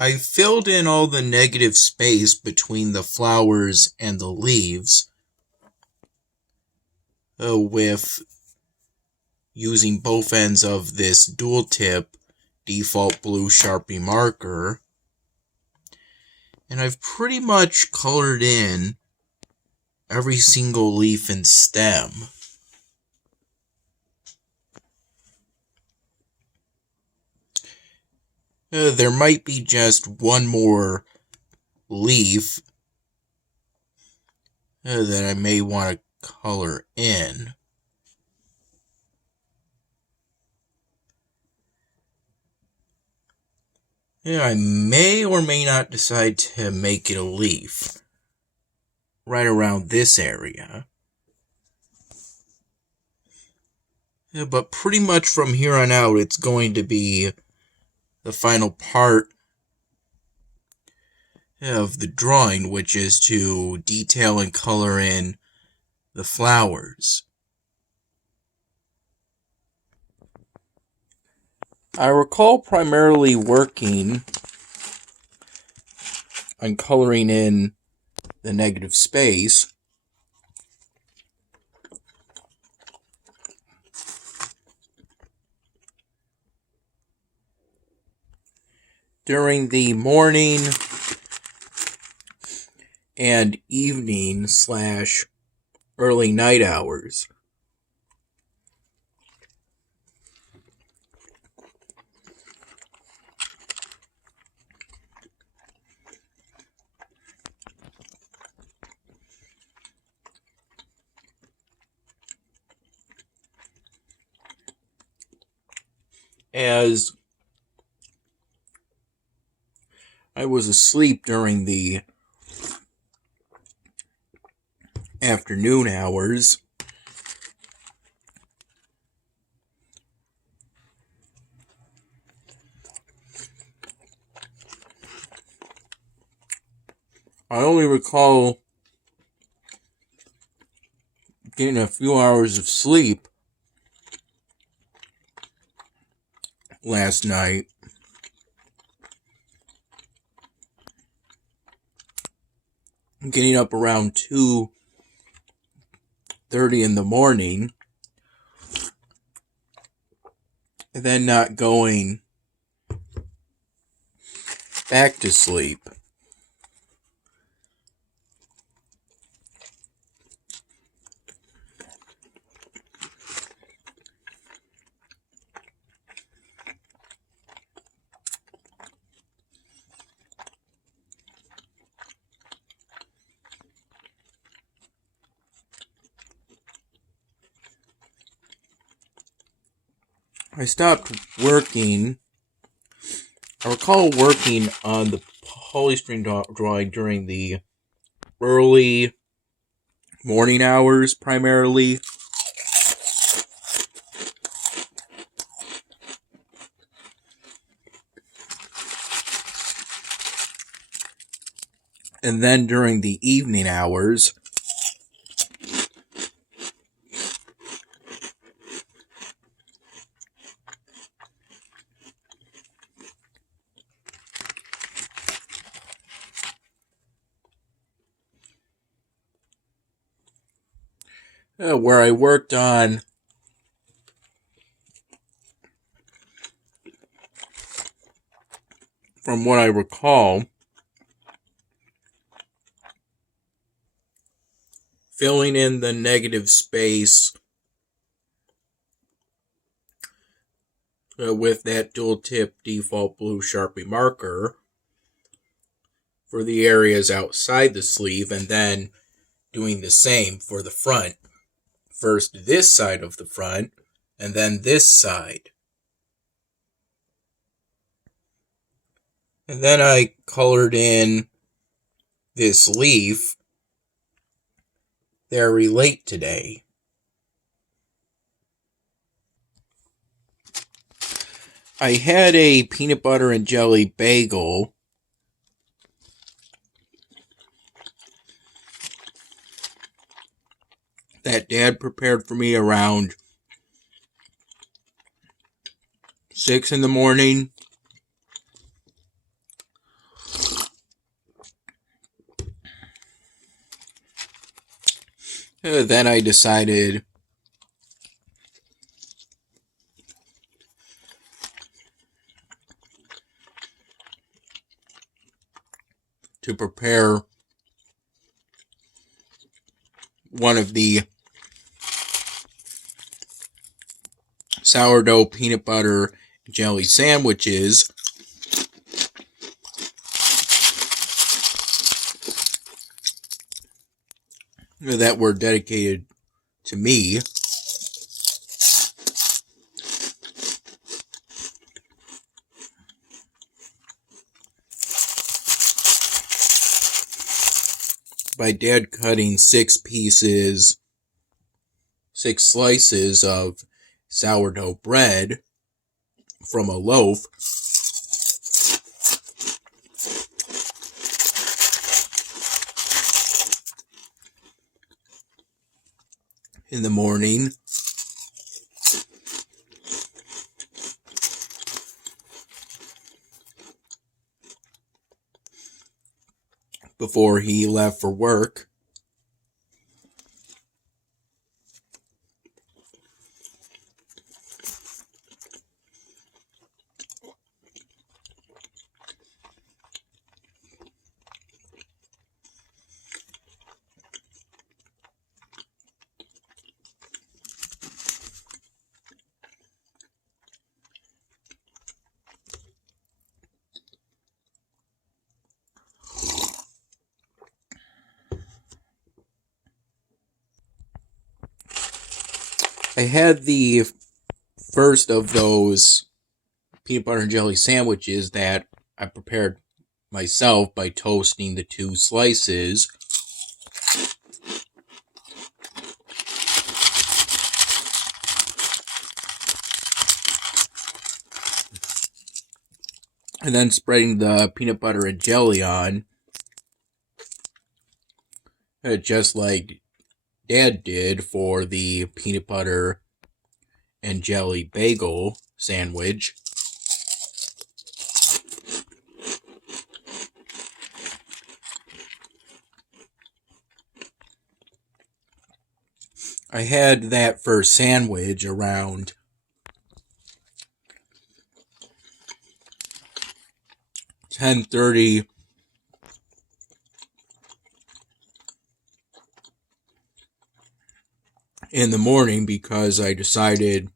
I filled in all the negative space between the flowers and the leaves with using both ends of this dual tip default blue Sharpie marker. And I've pretty much colored in every single leaf and stem. There might be just one more leaf that I may want to color in. I may or may not decide to make it a leaf right around this area. But pretty much from here on out, it's going to be the final part of the drawing, which is to detail and color in the flowers. I recall primarily working on coloring in the negative space during the morning and evening / early night hours. As I was asleep during the afternoon hours, I only recall getting a few hours of sleep last night. Getting up around 2:30 in the morning, and then not going back to sleep. I stopped working. I recall working on the polystyrene drawing during the early morning hours primarily. And then during the evening hours, where I worked on from what I recall, filling in the negative space with that dual tip default blue Sharpie marker for the areas outside the sleeve, and then doing the same for the front. First this side of the front, and then this side. And then I colored in this leaf very late today. I had a peanut butter and jelly bagel that Dad prepared for me around 6 in the morning. Then I decided to prepare one of the sourdough peanut butter jelly sandwiches that were dedicated to me. By Dad cutting 6 slices of sourdough bread from a loaf. In the morning. Before he left for work. I had the first of those peanut butter and jelly sandwiches that I prepared myself by toasting the 2 slices. And then spreading the peanut butter and jelly on. Just like Dad did for the peanut butter and jelly bagel sandwich. I had that first sandwich around 10:30 in the morning because I decided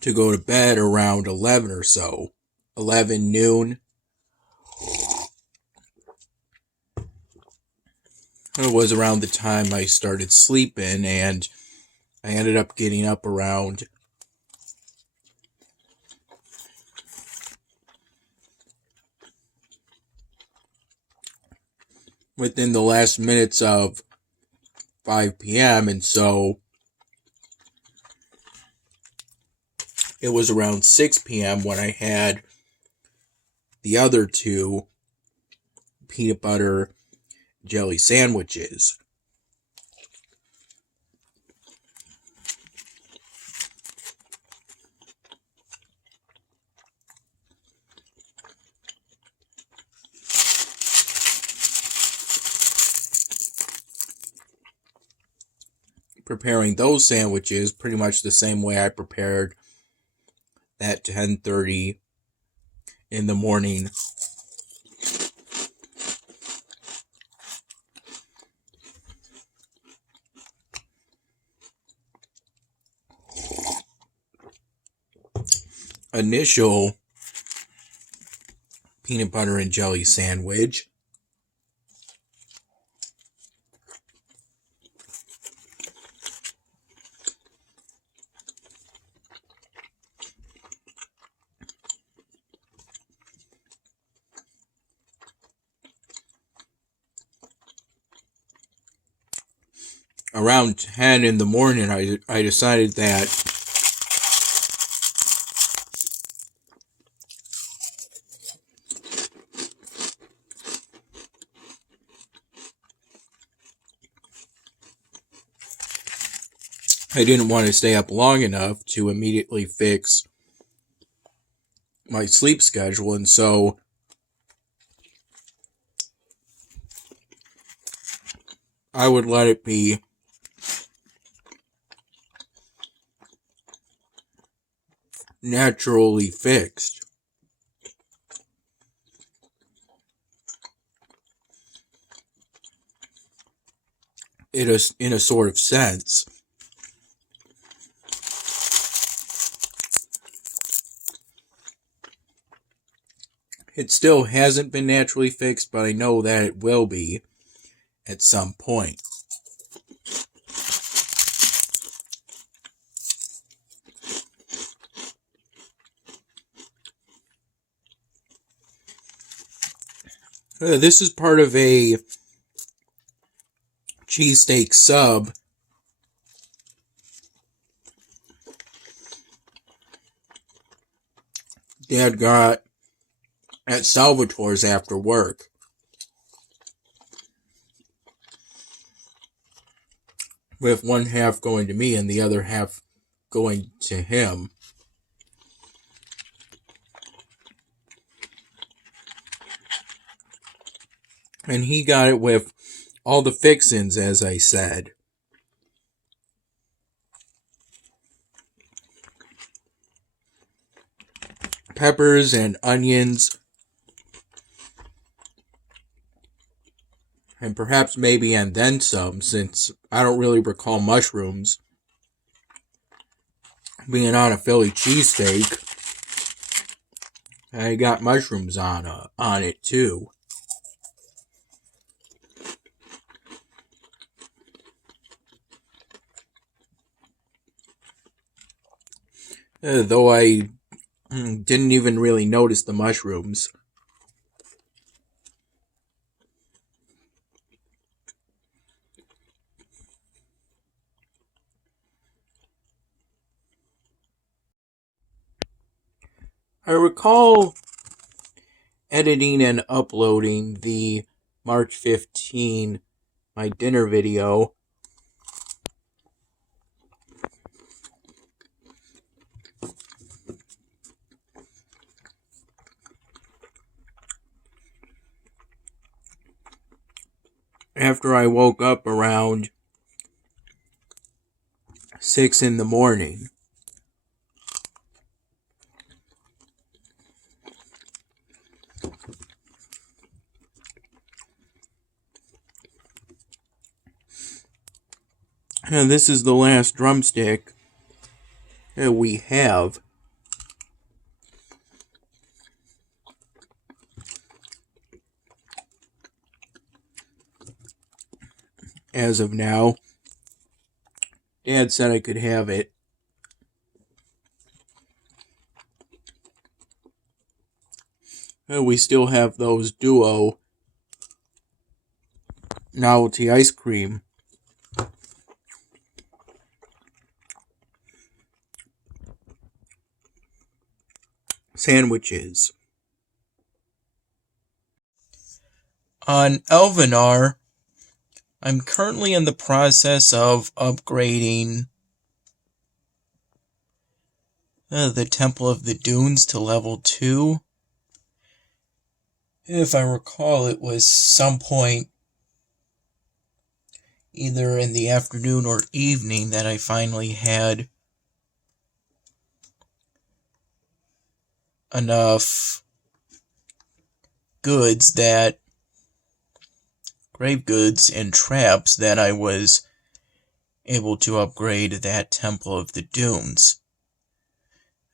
to go to bed around 11 or so. 11 noon. It was around the time I started sleeping, and I ended up getting up around within the last minutes of 5 p.m. And so it was around 6 p.m. when I had the other 2 peanut butter jelly sandwiches. Preparing those sandwiches pretty much the same way I prepared at 10:30 in the morning. Initial peanut butter and jelly sandwich. Around 10 in the morning, I decided that I didn't want to stay up long enough to immediately fix my sleep schedule, and so I would let it be naturally fixed. In a sort of sense. It still hasn't been naturally fixed, but I know that it will be at some point. This is part of a cheesesteak sub Dad got at Salvatore's after work. With one half going to me and the other half going to him. And he got it with all the fixins, as I said. Peppers and onions. And perhaps maybe and then some, since I don't really recall mushrooms being on a Philly cheesesteak. I got mushrooms on it too. Though I didn't even really notice the mushrooms. I recall editing and uploading the March 15, my dinner video. After I woke up around 6 in the morning. And this is the last drumstick that we have. As of now. Dad said I could have it. And we still have those Duo novelty ice cream sandwiches. On Elvenar, I'm currently in the process of upgrading the Temple of the Dunes to level 2. If I recall, it was some point either in the afternoon or evening that I finally had enough goods grave goods and traps that I was able to upgrade that Temple of the Dunes.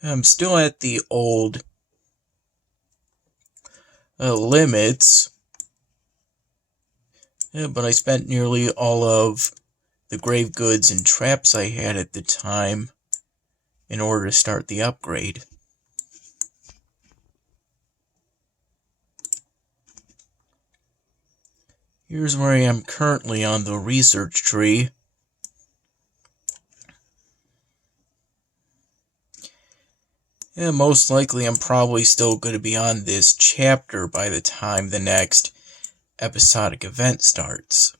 I'm still at the old limits, but I spent nearly all of the grave goods and traps I had at the time in order to start the upgrade. Here's where I am currently on the research tree. Yeah, most likely I'm probably still going to be on this chapter by the time the next episodic event starts.